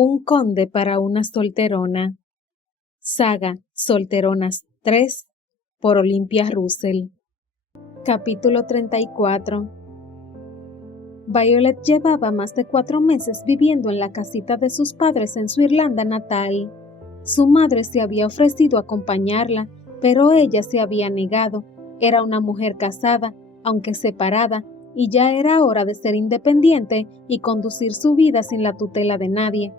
Un conde para una solterona. Saga Solteronas 3 por Olympia Russell. Capítulo 34. Violet llevaba más de 4 meses viviendo en la casita de sus padres en su Irlanda natal. Su madre se había ofrecido acompañarla, pero ella se había negado. Era una mujer casada, aunque separada, y ya era hora de ser independiente y conducir su vida sin la tutela de nadie.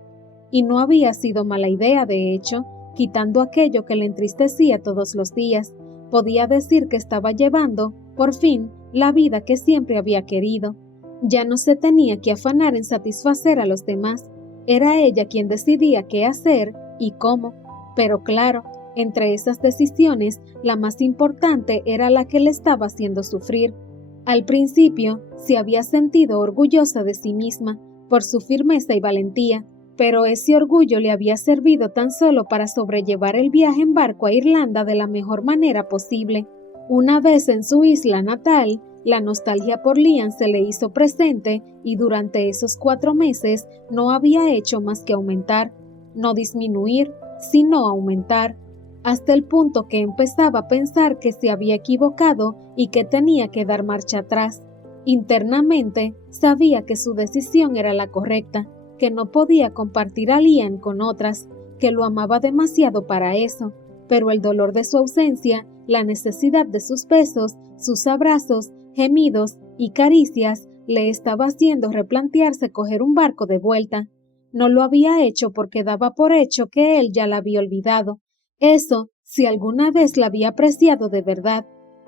Y no había sido mala idea, de hecho, quitando aquello que le entristecía todos los días. Podía decir que estaba llevando, por fin, la vida que siempre había querido. Ya no se tenía que afanar en satisfacer a los demás. Era ella quien decidía qué hacer y cómo. Pero claro, entre esas decisiones, la más importante era la que le estaba haciendo sufrir. Al principio, se había sentido orgullosa de sí misma por su firmeza y valentía, pero ese orgullo le había servido tan solo para sobrellevar el viaje en barco a Irlanda de la mejor manera posible. Una vez en su isla natal, la nostalgia por Liam se le hizo presente y durante esos 4 meses no había hecho más que aumentar, no disminuir, sino aumentar, hasta el punto que empezaba a pensar que se había equivocado y que tenía que dar marcha atrás. Internamente sabía que su decisión era la correcta, que no podía compartir a Liam con otras, que lo amaba demasiado para eso, pero el dolor de su ausencia, la necesidad de sus besos, sus abrazos, gemidos y caricias le estaba haciendo replantearse coger un barco de vuelta. No lo había hecho porque daba por hecho que él ya la había olvidado. Eso, si alguna vez la había apreciado de verdad.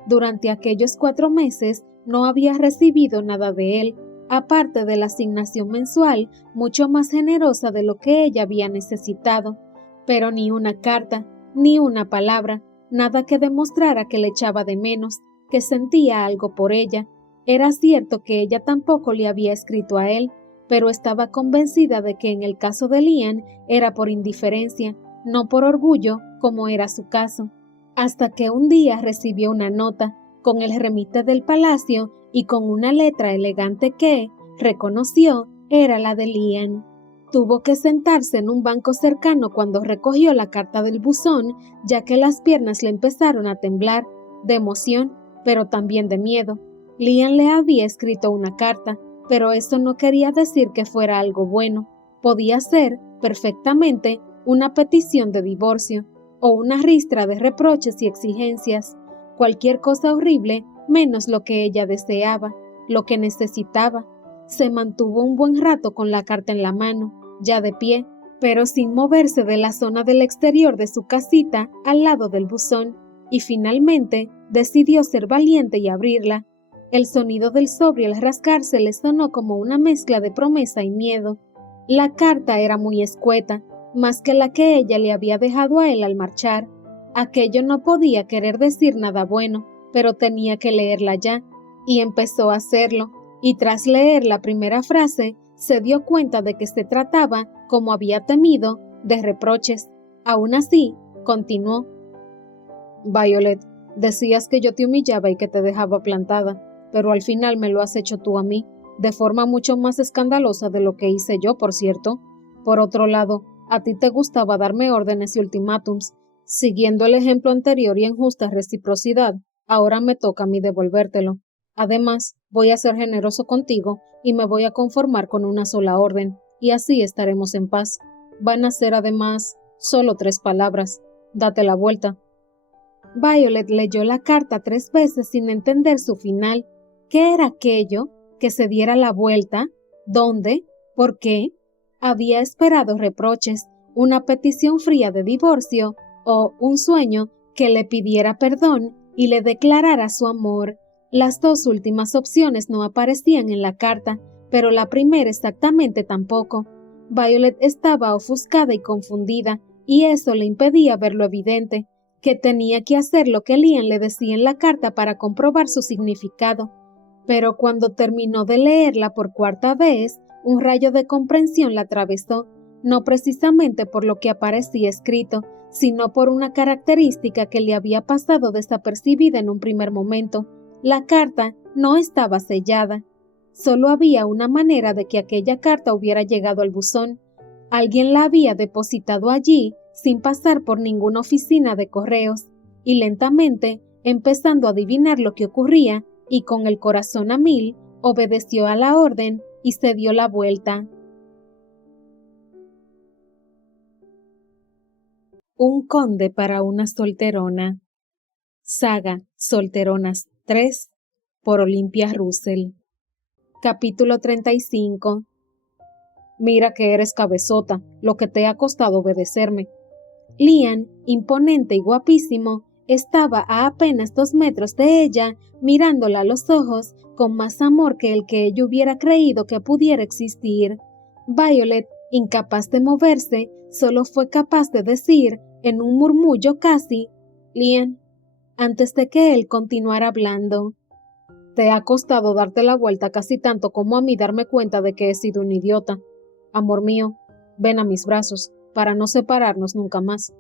Durante aquellos 4 meses no había recibido nada de él, aparte de la asignación mensual, mucho más generosa de lo que ella había necesitado, pero ni una carta, ni una palabra, nada que demostrara que le echaba de menos, que sentía algo por ella. Era cierto que ella tampoco le había escrito a él, pero estaba convencida de que en el caso de Liam era por indiferencia, no por orgullo, como era su caso. Hasta que un día recibió una nota, con el remite del palacio y con una letra elegante que, reconoció, era la de Liam. Tuvo que sentarse en un banco cercano cuando recogió la carta del buzón, ya que las piernas le empezaron a temblar, de emoción, pero también de miedo. Liam le había escrito una carta, pero eso no quería decir que fuera algo bueno. Podía ser, perfectamente, una petición de divorcio, o una ristra de reproches y exigencias, cualquier cosa horrible menos lo que ella deseaba, lo que necesitaba. Se mantuvo un buen rato con la carta en la mano, ya de pie, pero sin moverse de la zona del exterior de su casita al lado del buzón, y finalmente decidió ser valiente y abrirla. El sonido del sobre al rascarse le sonó como una mezcla de promesa y miedo. La carta era muy escueta, más que la que ella le había dejado a él al marchar. Aquello no podía querer decir nada bueno, pero tenía que leerla ya, y empezó a hacerlo, y tras leer la primera frase, se dio cuenta de que se trataba, como había temido, de reproches. Aún así, continuó. Violet, decías que yo te humillaba y que te dejaba plantada, pero al final me lo has hecho tú a mí, de forma mucho más escandalosa de lo que hice yo, por cierto. Por otro lado, a ti te gustaba darme órdenes y ultimátums. Siguiendo el ejemplo anterior y en justa reciprocidad, ahora me toca a mí devolvértelo. Además, voy a ser generoso contigo y me voy a conformar con una sola orden, y así estaremos en paz. Van a ser además solo 3 palabras. Date la vuelta. Violet leyó la carta 3 veces sin entender su final. ¿Qué era aquello? ¿Que se diera la vuelta? ¿Dónde? ¿Por qué? Había esperado reproches, una petición fría de divorcio o un sueño que le pidiera perdón y le declarara su amor. Las 2 últimas opciones no aparecían en la carta, pero la primera exactamente tampoco. Violet estaba ofuscada y confundida, y eso le impedía ver lo evidente, que tenía que hacer lo que Liam le decía en la carta para comprobar su significado. Pero cuando terminó de leerla por 4ª vez, un rayo de comprensión la atravesó, no precisamente por lo que aparecía escrito, sino por una característica que le había pasado desapercibida en un primer momento. La carta no estaba sellada. Solo había una manera de que aquella carta hubiera llegado al buzón. Alguien la había depositado allí sin pasar por ninguna oficina de correos, y lentamente, empezando a adivinar lo que ocurría, y con el corazón a mil, obedeció a la orden y se dio la vuelta. Un conde para una solterona. Saga Solteronas 3 por Olympia Russell. Capítulo 35. Mira que eres cabezota, lo que te ha costado obedecerme. Lian, imponente y guapísimo, estaba a apenas 2 metros de ella, mirándola a los ojos con más amor que el que ella hubiera creído que pudiera existir. Violet, incapaz de moverse, solo fue capaz de decir, en un murmullo casi, «Lian», antes de que él continuara hablando. «Te ha costado darte la vuelta casi tanto como a mí darme cuenta de que he sido un idiota. Amor mío, ven a mis brazos, para no separarnos nunca más».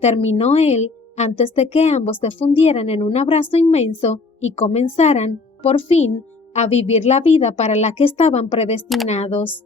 Terminó él antes de que ambos se fundieran en un abrazo inmenso y comenzaran, por fin, a vivir la vida para la que estaban predestinados.